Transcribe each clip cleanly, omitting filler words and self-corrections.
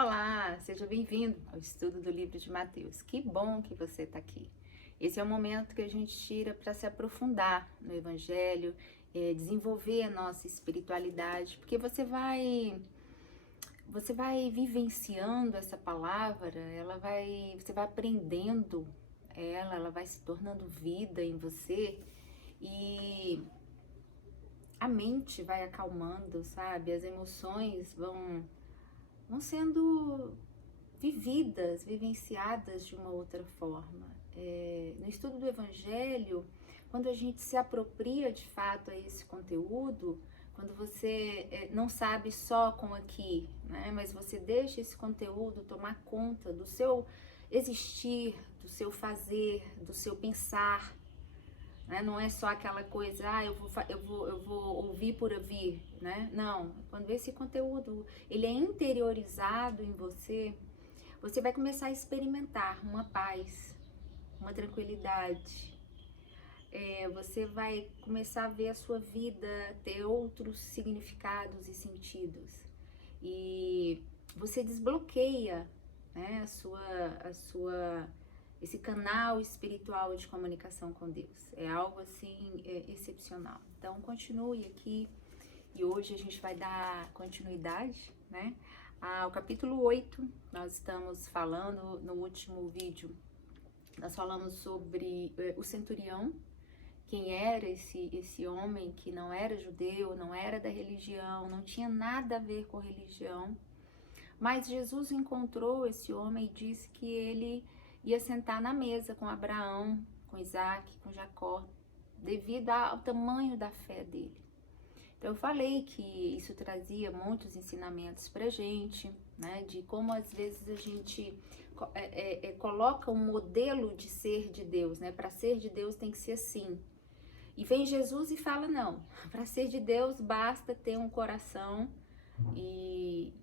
Olá, seja bem-vindo ao estudo do livro de Mateus. Que bom que você está aqui. Esse é o momento que a gente tira para se aprofundar no Evangelho, desenvolver a nossa espiritualidade, porque você vai vivenciando essa palavra, você vai aprendendo ela vai se tornando vida em você e a mente vai acalmando, sabe? As emoções vão sendo vivenciadas de uma outra forma. No estudo do Evangelho, quando a gente se apropria de fato a esse conteúdo, quando você não sabe só com aqui, né, mas você deixa esse conteúdo tomar conta do seu existir, do seu fazer, do seu pensar, né? Não é só aquela coisa, eu vou ouvir por ouvir, né? Não, quando esse conteúdo ele é interiorizado em você, você vai começar a experimentar uma paz, uma tranquilidade. Você vai começar a ver a sua vida ter outros significados e sentidos. E você desbloqueia, né, esse canal espiritual de comunicação com Deus. É algo assim excepcional. Então continue aqui e hoje a gente vai dar continuidade, né, ao capítulo 8. Nós estamos falando no último vídeo, nós falamos sobre o centurião, quem era esse homem que não era judeu, não era da religião, não tinha nada a ver com religião, mas Jesus encontrou esse homem e disse que ele ia sentar na mesa com Abraão, com Isaac, com Jacó, devido ao tamanho da fé dele. Então eu falei que isso trazia muitos ensinamentos pra gente, né, de como às vezes a gente coloca um modelo de ser de Deus, né, para ser de Deus tem que ser assim. E vem Jesus e fala, não, para ser de Deus basta ter um coração e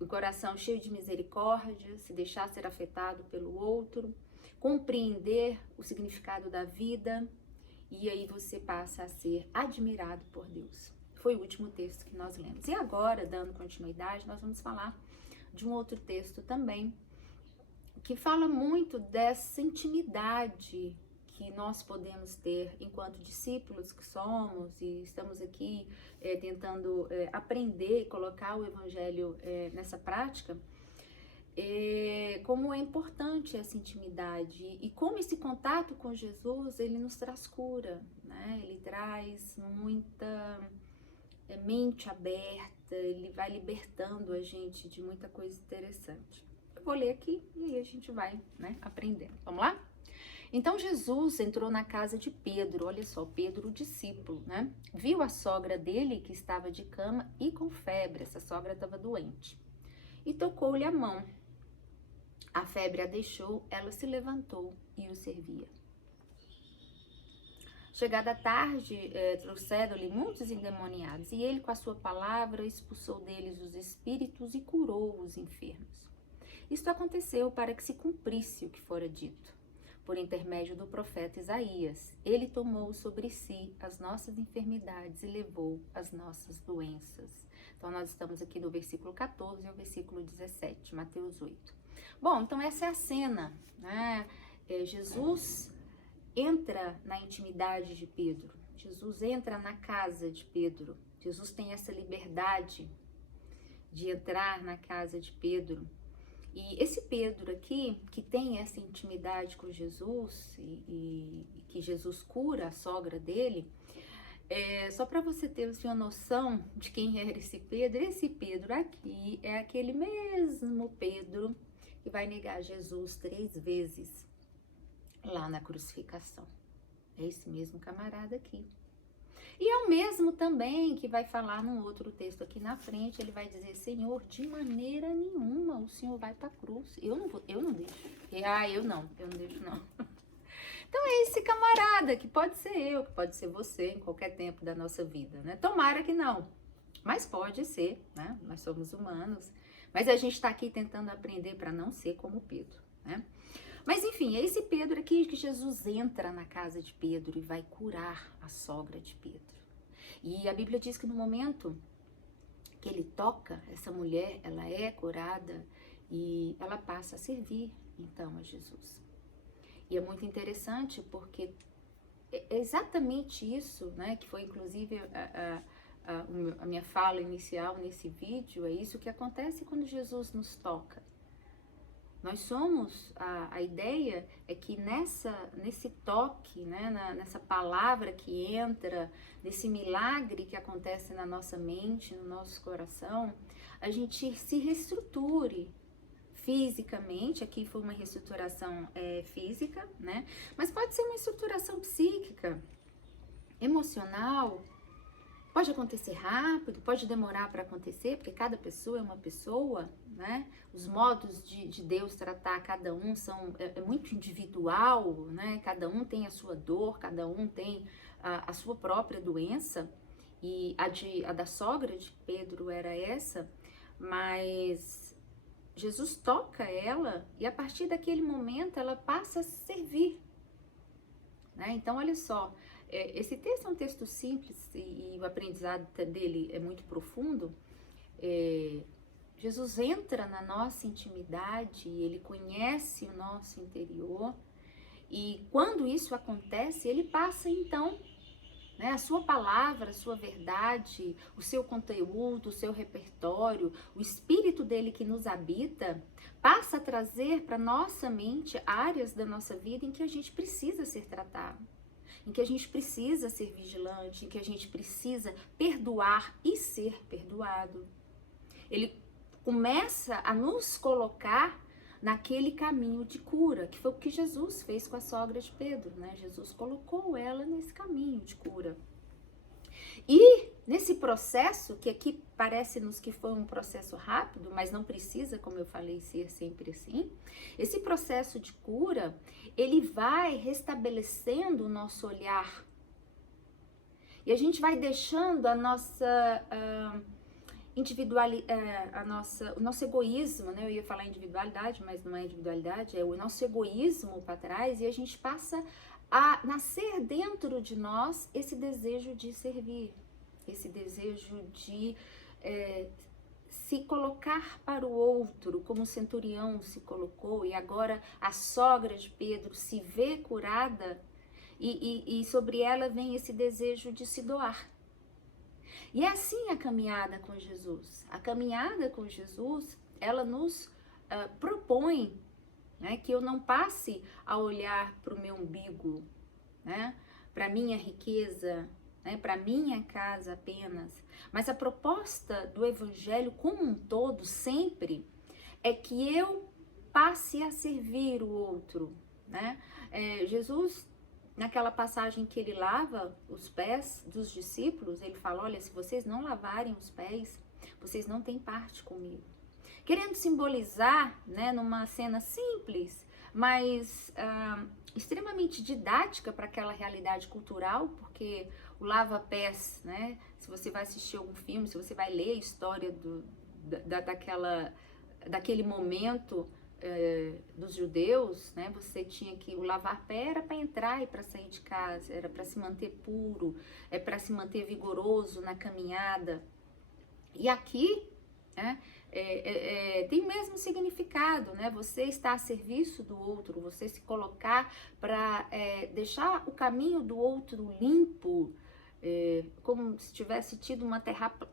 o coração cheio de misericórdia, se deixar ser afetado pelo outro, compreender o significado da vida, e aí você passa a ser admirado por Deus. Foi o último texto que nós lemos. E agora, dando continuidade, nós vamos falar de um outro texto também, que fala muito dessa intimidade que nós podemos ter enquanto discípulos que somos e estamos aqui tentando aprender e colocar o Evangelho nessa prática, como é importante essa intimidade e como esse contato com Jesus, ele nos traz cura, né? Ele traz muita mente aberta, ele vai libertando a gente de muita coisa interessante. Eu vou ler aqui e aí a gente vai, né, aprendendo. Vamos lá? Então Jesus entrou na casa de Pedro, olha só, Pedro, o discípulo, né? Viu a sogra dele que estava de cama e com febre, essa sogra estava doente, e tocou-lhe a mão. A febre a deixou, ela se levantou e o servia. Chegada a tarde, trouxeram-lhe muitos endemoniados, e ele com a sua palavra expulsou deles os espíritos e curou os enfermos. Isto aconteceu para que se cumprisse o que fora dito por intermédio do profeta Isaías. Ele tomou sobre si as nossas enfermidades e levou as nossas doenças. Então, nós estamos aqui do versículo 14 ao versículo 17, Mateus 8. Bom, então essa é a cena, né? Jesus entra na intimidade de Pedro. Jesus entra na casa de Pedro. Jesus tem essa liberdade de entrar na casa de Pedro. E esse Pedro aqui, que tem essa intimidade com Jesus e que Jesus cura a sogra dele, só para você ter assim, uma noção de quem era esse Pedro aqui é aquele mesmo Pedro que vai negar Jesus 3 vezes lá na crucificação. É esse mesmo camarada aqui. E é o mesmo também que vai falar num outro texto aqui na frente, ele vai dizer, Senhor, de maneira nenhuma o Senhor vai para a cruz. Eu não deixo. Eu não deixo não. Então é esse camarada, que pode ser eu, que pode ser você, em qualquer tempo da nossa vida, né? Tomara que não, mas pode ser, né? Nós somos humanos, mas a gente está aqui tentando aprender para não ser como Pedro, né? Mas enfim, é esse Pedro aqui que Jesus entra na casa de Pedro e vai curar a sogra de Pedro. E a Bíblia diz que no momento que ele toca, essa mulher, ela é curada e ela passa a servir, então, a Jesus. E é muito interessante porque é exatamente isso, né, que foi inclusive a minha fala inicial nesse vídeo, é isso que acontece quando Jesus nos toca. Nós somos, a ideia é que nesse toque, né, nessa palavra que entra, nesse milagre que acontece na nossa mente, no nosso coração, a gente se reestruture fisicamente. Aqui foi uma reestruturação física, né? Mas pode ser uma estruturação psíquica, emocional. Pode acontecer rápido, pode demorar para acontecer, porque cada pessoa é uma pessoa, né? Os modos de Deus tratar cada um é muito individual, né? Cada um tem a sua dor, cada um tem a sua própria doença. E a da sogra de Pedro era essa, mas Jesus toca ela e a partir daquele momento ela passa a servir, né? Então, olha só. Esse texto é um texto simples e o aprendizado dele é muito profundo. Jesus entra na nossa intimidade, ele conhece o nosso interior e quando isso acontece, ele passa então, né, a sua palavra, a sua verdade, o seu conteúdo, o seu repertório, o espírito dele que nos habita, passa a trazer para nossa mente áreas da nossa vida em que a gente precisa ser tratado, em que a gente precisa ser vigilante, em que a gente precisa perdoar e ser perdoado. Ele começa a nos colocar naquele caminho de cura, que foi o que Jesus fez com a sogra de Pedro, né? Jesus colocou ela nesse caminho de cura. E nesse processo, que aqui parece-nos que foi um processo rápido, mas não precisa, como eu falei, ser sempre assim, esse processo de cura, ele vai restabelecendo o nosso olhar. E a gente vai deixando a nossa o nosso egoísmo, né? Eu ia falar individualidade, mas não é individualidade, é o nosso egoísmo para trás e a gente passa a nascer dentro de nós esse desejo de servir, esse desejo de se colocar para o outro, como o centurião se colocou, e agora a sogra de Pedro se vê curada e sobre ela vem esse desejo de se doar. E é assim a caminhada com Jesus. A caminhada com Jesus, ela nos propõe, né, que eu não passe a olhar para o meu umbigo, né, para a minha riqueza, né, para a minha casa apenas. Mas a proposta do evangelho como um todo, sempre, é que eu passe a servir o outro, né? Jesus, naquela passagem que ele lava os pés dos discípulos, ele fala, olha, se vocês não lavarem os pés, vocês não têm parte comigo. Querendo simbolizar, né, numa cena simples, mas extremamente didática para aquela realidade cultural, porque o lava-pés, né, se você vai assistir algum filme, se você vai ler a história daquele momento dos judeus, né, você tinha que, o lavar pé era para entrar e para sair de casa, era para se manter puro, para se manter vigoroso na caminhada. E aqui, né, tem o mesmo significado, né? Você está a serviço do outro, você se colocar para deixar o caminho do outro limpo, como se tivesse tido uma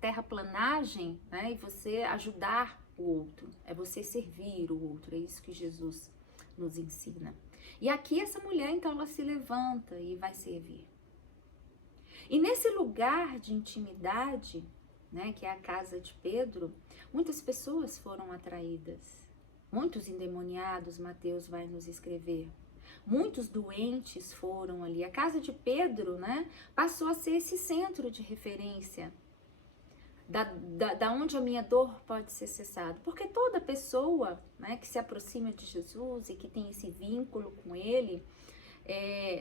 terraplanagem, né? E você ajudar o outro, é você servir o outro, é isso que Jesus nos ensina. E aqui essa mulher, então, ela se levanta e vai servir. E nesse lugar de intimidade, né, que é a casa de Pedro, muitas pessoas foram atraídas, muitos endemoniados, Mateus vai nos escrever, muitos doentes foram ali. A casa de Pedro, né, passou a ser esse centro de referência, da onde a minha dor pode ser cessada, porque toda pessoa, né, que se aproxima de Jesus e que tem esse vínculo com ele,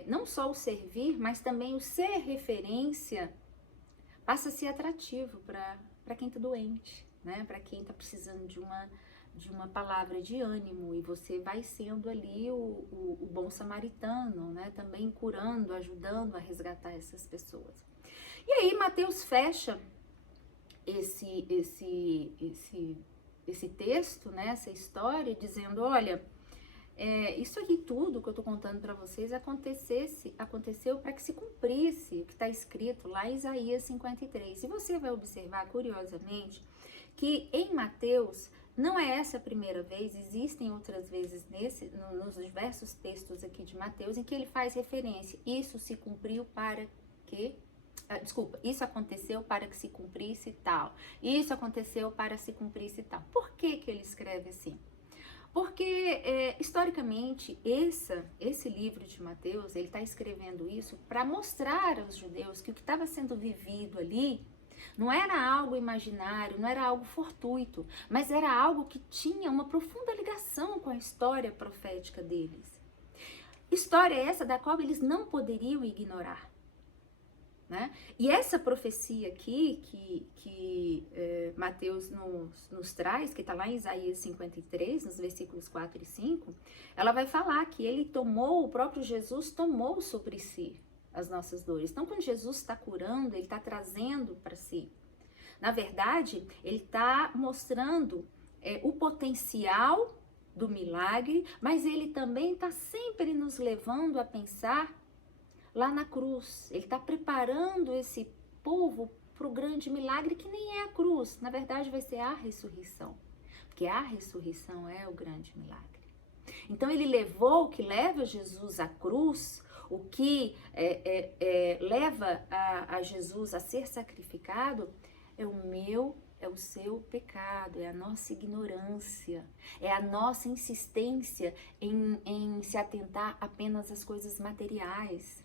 não só o servir, mas também o ser referência, passa a ser atrativo para quem está doente, né? Para quem está precisando de uma palavra de ânimo, e você vai sendo ali o bom samaritano, né? Também curando, ajudando a resgatar essas pessoas. E aí Mateus fecha esse texto, né, essa história, dizendo, olha, isso aqui tudo que eu estou contando para vocês aconteceu para que se cumprisse o que está escrito lá em Isaías 53. E você vai observar, curiosamente, que em Mateus não é essa a primeira vez, existem outras vezes nos diversos textos aqui de Mateus em que ele faz referência. Isso se cumpriu para que... isso aconteceu para que se cumprisse tal. Isso aconteceu para se cumprisse tal. Por que que ele escreve assim? Porque, historicamente, esse livro de Mateus, ele está escrevendo isso para mostrar aos judeus que o que estava sendo vivido ali não era algo imaginário, não era algo fortuito, mas era algo que tinha uma profunda ligação com a história profética deles. História essa da qual eles não poderiam ignorar. Né? E essa profecia aqui, que Mateus nos traz, que está lá em Isaías 53, nos versículos 4 e 5, ela vai falar que o próprio Jesus tomou sobre si as nossas dores. Então, quando Jesus está curando, ele está trazendo para si. Na verdade, ele está mostrando o potencial do milagre, mas ele também está sempre nos levando a pensar lá na cruz. Ele está preparando esse povo para o grande milagre que nem é a cruz. Na verdade, vai ser a ressurreição. Porque a ressurreição é o grande milagre. Então, ele levou o que leva Jesus à cruz, o que leva a Jesus a ser sacrificado, é o seu pecado, é a nossa ignorância, é a nossa insistência em se atentar apenas às coisas materiais.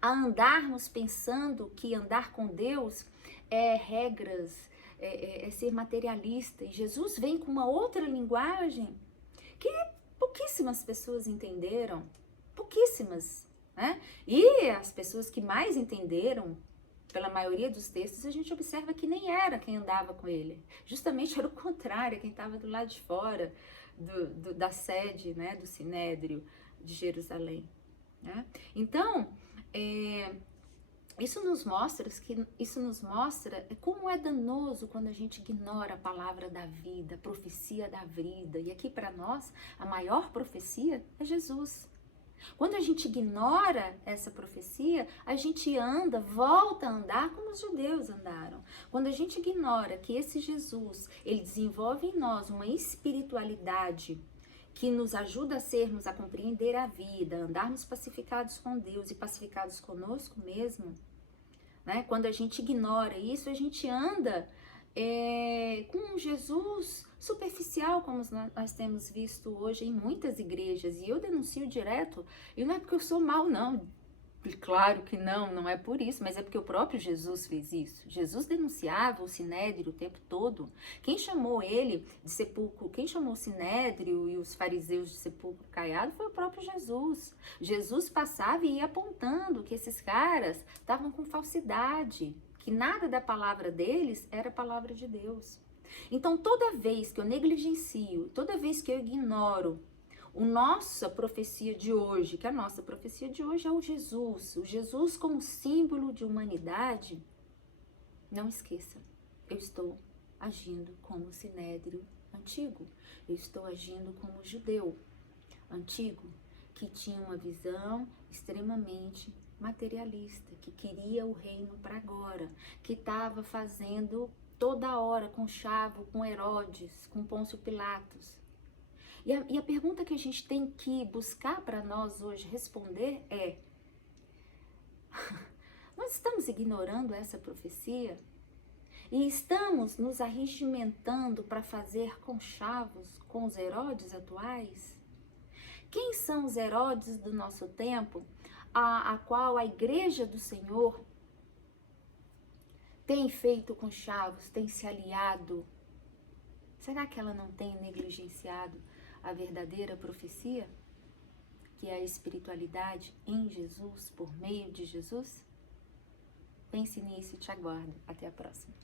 A andarmos pensando que andar com Deus é regras, é ser materialista. E Jesus vem com uma outra linguagem que pouquíssimas pessoas entenderam, pouquíssimas, né? E as pessoas que mais entenderam, pela maioria dos textos, a gente observa que nem era quem andava com ele. Justamente era o contrário, quem estava do lado de fora da sede, né, do Sinédrio de Jerusalém. Né? Então, isso nos mostra como é danoso quando a gente ignora a palavra da vida, a profecia da vida. E aqui para nós, a maior profecia é Jesus. Quando a gente ignora essa profecia, a gente volta a andar como os judeus andaram. Quando a gente ignora que esse Jesus, ele desenvolve em nós uma espiritualidade que nos ajuda a compreender a vida, andarmos pacificados com Deus e pacificados conosco mesmo, né? Quando a gente ignora isso, a gente anda com um Jesus superficial, como nós temos visto hoje em muitas igrejas, e eu denuncio direto, e não é porque eu sou mal, não. Claro que não é por isso, mas é porque o próprio Jesus fez isso. Jesus denunciava o Sinédrio o tempo todo. Quem chamou ele de sepulcro, quem chamou o Sinédrio e os fariseus de sepulcro caiado foi o próprio Jesus. Jesus passava e ia apontando que esses caras estavam com falsidade, que nada da palavra deles era a palavra de Deus. Então, toda vez que eu negligencio, toda vez que eu ignoro a nossa profecia de hoje, que a nossa profecia de hoje é o Jesus como símbolo de humanidade, não esqueça, eu estou agindo como o Sinédrio antigo, eu estou agindo como o judeu antigo, que tinha uma visão extremamente materialista, que queria o reino para agora, que estava fazendo toda hora com Chavo, com Herodes, com Pôncio Pilatos. E a pergunta que a gente tem que buscar para nós hoje responder é: nós estamos ignorando essa profecia? E estamos nos arregimentando para fazer conchavos com os Herodes atuais? Quem são os Herodes do nosso tempo, a qual a Igreja do Senhor tem feito conchavos, tem se aliado? Será que ela não tem negligenciado a verdadeira profecia, que é a espiritualidade em Jesus, por meio de Jesus? Pense nisso e te aguardo. Até a próxima.